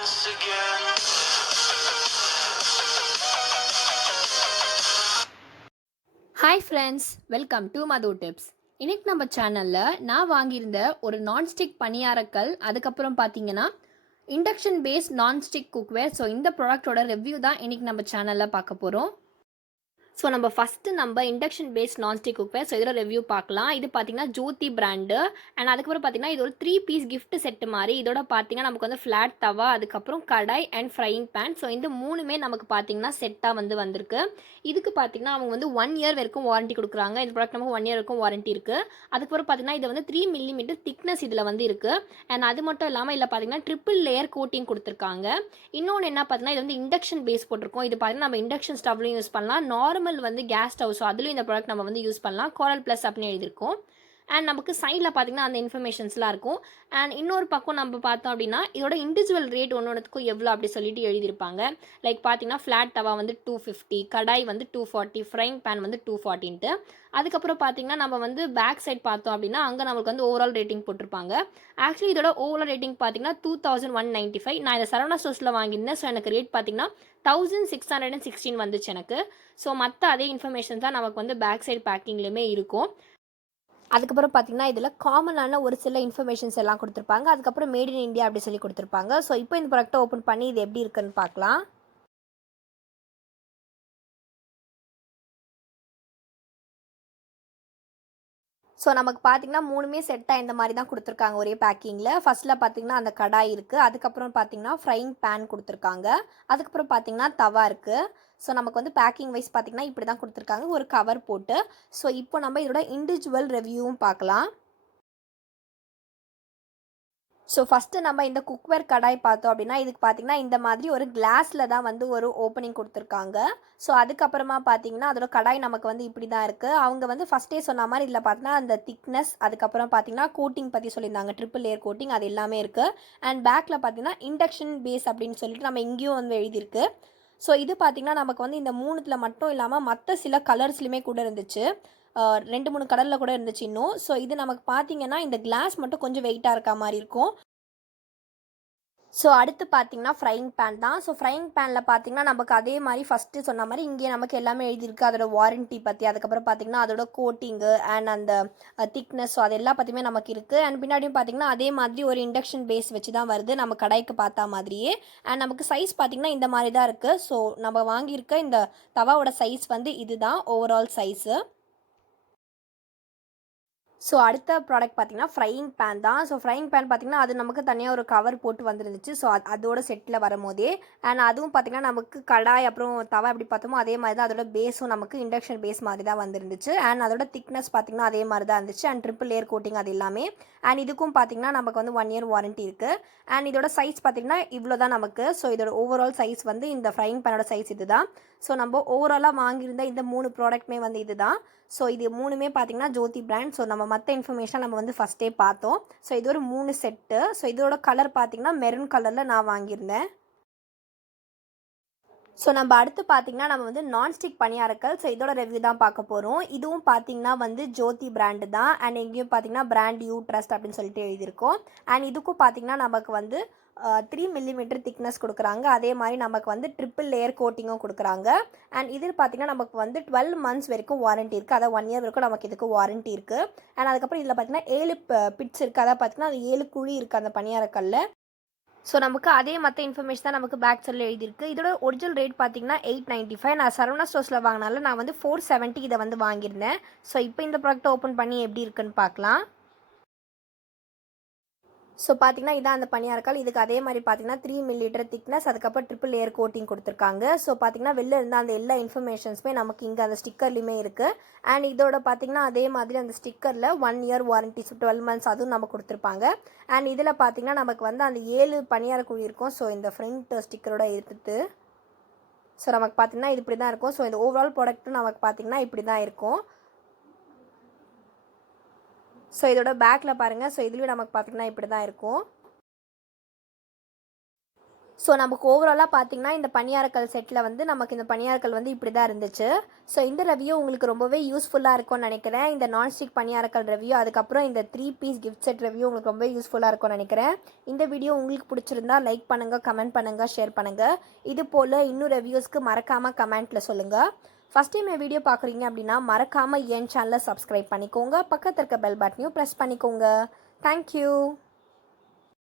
Hi friends, welcome to Madhu tips. இன்னைக்கு நம்ம சேனலில் நான் வாங்கியிருந்த ஒரு நான்ஸ்டிக் பனியாரக்கல், அதுக்கப்புறம் பார்த்தீங்கன்னா induction based nonstick cookware. So இந்த ப்ராடக்டோட ரிவ்யூ தான் இன்னைக்கு நம்ம சேனலில் பார்க்க போகிறோம். ஸோ நம்ம first induction based nonstick cookware, so இதோட ரிவ்யூ பார்க்கலாம். இது பார்த்தீங்கன்னா ஜோதி பிராண்டு. அண்ட் அதுக்கப்புறம் பார்த்தீங்கன்னா இது ஒரு 3 பீஸ் கிஃப்ட் செட்டு மாதிரி. இதோட பார்த்தீங்கன்னா நமக்கு வந்து ஃப்ளாட் தவா, அதுக்கப்புறம் கடாய் அண்ட் ஃப்ரையிங் பேன். ஸோ இந்த மூணுமே நமக்கு பார்த்தீங்கன்னா செட்டாக வந்திருக்கு. இதுக்கு பார்த்தீங்கன்னா அவங்க வந்து 1 இயர் வரைக்கும் வாரண்ட்டி கொடுக்குறாங்க. இந்த ப்ராடக்ட் நமக்கு 1 இயர் வரைக்கும் வாரண்ட்டி இருக்குது. அதுக்கப்புறம் பார்த்தீங்கன்னா இது வந்து 3 மில்லிமீட்டர் திக்னஸ் இதில் வந்து இருக்குது. அண்ட் அது மட்டும் இல்லாமல் இதில் பார்த்தீங்கன்னா ட்ரிபிள் லேயர் கோட்டிங் கொடுத்துருக்காங்க. இன்னொன்று என்ன பார்த்தீங்கன்னா இது வந்து இண்டக்ஷன் பேஸ் போட்டிருக்கோம். இது பார்த்தீங்கன்னா நம்ம இண்டக்ஷன் ஸ்டவ்லையும் யூஸ் பண்ணலாம், நார்மல் வந்து கேஸ் ஸ்டவ், ஸோ அதுலேயும் இந்த ப்ராடக்ட் நம்ம வந்து யூஸ் பண்ணலாம். கோரல் ப்ளஸ் அப்படின்னு எழுதியிருக்கோம். அண்ட் நமக்கு சைடில் பார்த்தீங்கன்னா அந்த இன்ஃபர்மேஷன்ஸ்லாம் இருக்கும். அண்ட் இன்னொரு பக்கம் நம்ம பார்த்தோம் அப்படின்னா இதோட இண்டிவிஜுவல் ரேட் ஒன்றுக்கும் எவ்வளோ அப்படி சொல்லிட்டு எழுதியிருப்பாங்க. லைக் பார்த்தீங்கன்னா ஃப்ளாட் தவா வந்து 250, கடாய் வந்து 240, ஃப்ரைங் பேன் வந்து 240. அதுக்கப்புறம் பார்த்தீங்கன்னா நம்ம வந்து பேக் சைட் பார்த்தோம் அப்படின்னா அங்கே நம்மளுக்கு வந்து ஓவரால் ரேட்டிங் போட்டிருப்பாங்க. ஆக்சுவலி இதோட ஓவரால் ரேட்டிங் பார்த்தீங்கன்னா 2195. நான் இதை சரவணா ஸ்டோர்ஸில் வாங்கியிருந்தேன். ஸோ எனக்கு ரேட் பார்த்தீங்கன்னா 1616 வந்துச்சு எனக்கு. ஸோ மற்ற அதே இன்ஃபர்மேஷன் தான் நமக்கு வந்து பேக் சைடு பேக்கிங்லேயுமே இருக்கும். அதுக்கப்புறம் பார்த்தீங்கன்னா இதில் காமனான ஒரு சில இன்ஃபர்மேஷன்ஸ் எல்லாம் கொடுத்துருப்பாங்க. அதுக்கப்புறம் மேட் இன் இந்தியா அப்படி சொல்லி கொடுத்துருப்பாங்க. ஸோ இப்போ இந்த ப்ராடக்ட்டை ஓப்பன் பண்ணி இது எப்படி இருக்குன்னு பார்க்கலாம். ஸோ நமக்கு பார்த்தீங்கன்னா மூணுமே செட்டாக இந்த மாதிரி தான் கொடுத்துருக்காங்க ஒரே பேக்கிங்கில். ஃபஸ்ட்டில் பார்த்தீங்கன்னா அந்த கடாய் இருக்குது, அதுக்கப்புறம் பார்த்தீங்கன்னா ஃப்ரையிங் பேன் கொடுத்துருக்காங்க, அதுக்கப்புறம் பார்த்தீங்கன்னா தவா இருக்குது. ஸோ நமக்கு வந்து பேக்கிங் வைஸ் பார்த்தீங்கன்னா இப்படி தான் கொடுத்துருக்காங்க, ஒரு கவர் போட்டு. ஸோ இப்போ நம்ம இதோட இண்டிவிஜுவல் ரிவ்யூவும் பார்க்கலாம். ஸோ ஃபஸ்ட்டு நம்ம இந்த குக்வேர் கடாய் பார்த்தோம் அப்படின்னா இதுக்கு பார்த்தீங்கன்னா இந்த மாதிரி ஒரு கிளாஸில் தான் வந்து ஒரு ஓப்பனிங் கொடுத்துருக்காங்க. ஸோ அதுக்கப்புறமா பார்த்தீங்கன்னா அதோட கடாய் நமக்கு வந்து இப்படி தான் இருக்குது. அவங்க வந்து ஃபஸ்ட்டே சொன்ன மாதிரி இதில் பார்த்தீங்கன்னா அந்த திக்னஸ், அதுக்கப்புறம் பார்த்தீங்கன்னா கோட்டிங் பற்றி சொல்லியிருந்தாங்க, ட்ரிபிள் லேயர் கோட்டிங் அது எல்லாமே இருக்குது. அண்ட் பேக்கில் பார்த்தீங்கன்னா இண்டக்ஷன் பேஸ் அப்படின்னு சொல்லிட்டு நம்ம இங்கேயும் வந்து எழுதியிருக்கு. ஸோ இது பார்த்தீங்கன்னா நமக்கு வந்து இந்த மூணுத்தில் மட்டும் இல்லாமல் மற்ற சில கலர்ஸ்லையுமே கூட இருந்துச்சு. 2-3 கலரில் கூட இருந்துச்சு இன்னும். ஸோ இது நமக்கு பார்த்தீங்கன்னா இந்த கிளாஸ் மட்டும் கொஞ்சம் வெயிட்டாக இருக்க மாதிரி இருக்கும். ஸோ அடுத்து பார்த்தீங்கன்னா ஃப்ரையிங் பேன் தான். ஸோ ஃப்ரையிங் பேனில் பார்த்தீங்கன்னா நமக்கு அதே மாதிரி ஃபஸ்ட்டு சொன்ன மாதிரி இங்கே நமக்கு எல்லாமே எழுதியிருக்கு, அதோட வாரண்ட்டி பற்றி, அதுக்கப்புறம் பார்த்தீங்கன்னா அதோட கோட்டிங்கு அண்ட் அந்த திக்னஸ், ஸோ அது எல்லா பற்றியுமே நமக்கு இருக்குது. அண்ட் பின்னாடியும் பார்த்தீங்கன்னா அதே மாதிரி ஒரு இண்டக்ஷன் பேஸ் வச்சு தான் வருது, நம்ம கடாய்க்கு பார்த்தா மாதிரியே. அண்ட் நமக்கு சைஸ் பார்த்தீங்கன்னா இந்த மாதிரி தான் இருக்குது. ஸோ நம்ம வாங்கியிருக்க இந்த தவாவோட சைஸ் வந்து இதுதான் ஓவரால் சைஸு. ஸோ அடுத்த ப்ராடக்ட் பார்த்தீங்கன்னா ஃப்ரையிங் பேன் தான். ஸோ ஃப்ரையிங் பேன் பார்த்தீங்கன்னா அது நமக்கு தனியாக ஒரு கவர் போட்டு வந்துருந்துச்சு. ஸோ அதோட செட்டில் வரும்போதே. அண்ட் அதுவும் பார்த்தீங்கன்னா நமக்கு கடாய் அப்புறம் தவா எப்படி பார்த்தோமோ அதே மாதிரி தான் அதோட பேஸும் நமக்கு இண்டக்ஷன் பேஸ் மாதிரி தான் வந்துருந்துச்சு. அண்ட் அதோட திக்னஸ் பார்த்தீங்கன்னா அதே மாதிரி தான் இருந்துச்சு. அண்ட் ட்ரிபிள் லேயர் கோட்டிங் அது எல்லாமே. அண்ட் இதுக்கும் பார்த்தீங்கன்னா நமக்கு வந்து 1 இயர் வாரண்ட்டி இருக்குது. அண்ட் இதோட சைஸ் பார்த்தீங்கன்னா இவ்வளோ தான் நமக்கு. ஸோ இதோட ஓவரால் சைஸ் வந்து இந்த ஃப்ரையிங் பேனோட சைஸ் இது தான். ஸோ நம்ம ஓவராலாக வாங்கியிருந்த இந்த 3 ப்ராடக்ட்டுமே வந்து இது தான். ஸோ இது மூணுமே பார்த்தீங்கன்னா ஜோதி பிராண்ட். ஸோ நம்ம மற்ற இன்ஃபர்மேஷன் நம்ம வந்து ஃபஸ்ட்டே பார்த்தோம். ஸோ இது ஒரு 3 செட்டு. ஸோ இதோட கலர் பார்த்தீங்கன்னா மெரூன் கலரில் நான் வாங்கியிருந்தேன். ஸோ நம்ம அடுத்து பார்த்தீங்கன்னா நம்ம வந்து நான்ஸ்டிக் பனியாரக்கல், ஸோ இதோட ரிவ்யூ தான் பார்க்க போகிறோம். இதுவும் பார்த்தீங்கன்னா வந்து ஜோதி பிராண்டு தான். அண்ட் எங்கேயும் பார்த்தீங்கன்னா பிராண்ட் யூ ட்ரஸ்ட் அப்படின்னு சொல்லிட்டு எழுதியிருக்கோம். அண்ட் இதுக்கும் பார்த்தீங்கன்னா நமக்கு வந்து 3 மில்லிமீட்டர் திக்னஸ் கொடுக்குறாங்க. அதே மாதிரி நமக்கு வந்து ட்ரிபிள் லேயர் கோட்டிங்கும் கொடுக்குறாங்க. அண்ட் இதில் பார்த்தீங்கன்னா நமக்கு வந்து 12 மந்த்ஸ் வரைக்கும் வாரண்ட்டி இருக்குது. அதாவது 1 இயர் வரைக்கும் நமக்கு இதுக்கு வாரண்ட்டி இருக்குது. அண்ட் அதுக்கப்புறம் இதில் பார்த்தீங்கன்னா 7 பிட்ஸ் இருக்குது. அதாவது பார்த்தீங்கன்னா அது 7 குழி இருக்குது அந்த பனியாரக்கல்ல. ஸோ நமக்கு அதே மற்ற இன்ஃபர்மேஷன் தான் நமக்கு பேக் சைடில் எழுதியிருக்கு. இதோட ஒரிஜினல் ரேட் பார்த்தீங்கன்னா 895. நான் சரவணா ஸ்டோர்ஸில் வாங்கினால நான் வந்து 470 இதை வந்து வாங்கியிருந்தேன். ஸோ இப்போ இந்த ப்ராடக்ட்டை ஓப்பன் பண்ணி எப்படி இருக்குன்னு பார்க்கலாம். ஸோ பார்த்தீங்கன்னா இதான் அந்த பனியாரக்கல். இதுக்கு அதே மாதிரி பார்த்தீங்கன்னா 3 மில்லிமீட்டர் திக்னஸ், அதுக்கப்புறம் ட்ரிபிள் லேயர் கோட்டிங் கொடுத்துருக்காங்க. ஸோ பார்த்தீங்கன்னா வெளில இருந்த அந்த எல்லா இன்ஃபர்மேஷன்ஸுமே நமக்கு இங்கே அந்த ஸ்டிக்கர்லையுமே இருக்குது. அண்ட் இதோட பார்த்தீங்கன்னா அதே மாதிரி அந்த ஸ்டிக்கரில் 1 இயர் வாரண்ட்டி, 12 மந்த்ஸ் அதுவும் நம்ம கொடுத்துருப்பாங்க. அண்ட் இதில் பார்த்தீங்கன்னா நமக்கு வந்து அந்த 7 பனியார குழி இருக்கும். ஸோ இந்த ஃப்ரண்ட் ஸ்டிக்கரோட எடுத்துட்டு ஸோ நமக்கு பார்த்தீங்கன்னா இது இப்படி தான் இருக்கும். ஸோ இந்த ஓவரால் ப்ராடக்ட்டும் நமக்கு பார்த்தீங்கன்னா இப்படி தான் இருக்கும். ஸோ இதோட பேக்கில் பாருங்கள். ஸோ இதுலேயும் நமக்கு பார்த்தீங்கன்னா இப்படி தான் இருக்கும். ஸோ நமக்கு ஓவராலாக பார்த்தீங்கன்னா இந்த பனியாரக்கல் செட்டில் வந்து நமக்கு இந்த பனியாரக்கல் வந்து இப்படி தான் இருந்துச்சு. ஸோ இந்த ரிவ்யூ உங்களுக்கு ரொம்பவே யூஸ்ஃபுல்லாக இருக்கும்னு நினைக்கிறேன். இந்த நான்ஸ்டிக் பனியாரக்கல் ரிவ்யூ, அதுக்கப்புறம் இந்த 3 பீஸ் கிஃப்ட் செட் ரிவ்யூ உங்களுக்கு ரொம்ப யூஸ்ஃபுல்லாக இருக்கும்னு நினைக்கிறேன். இந்த வீடியோ உங்களுக்கு பிடிச்சிருந்தா லைக் பண்ணுங்கள், கமெண்ட் பண்ணுங்கள், ஷேர் பண்ணுங்கள். இது போல் இன்னும் ரிவ்யூஸ்க்கு மறக்காமல் கமெண்ட்டில் சொல்லுங்கள். ஃபஸ்ட் டைம் என் வீடியோ பார்க்குறீங்க அப்படின்னா மறக்காமல் என் சேனலை சப்ஸ்கிரைப் பண்ணிக்கோங்க. பக்கத்தில் இருக்க பெல் பட்டனையும் ப்ரெஸ் பண்ணிக்கோங்க. தேங்க்யூ.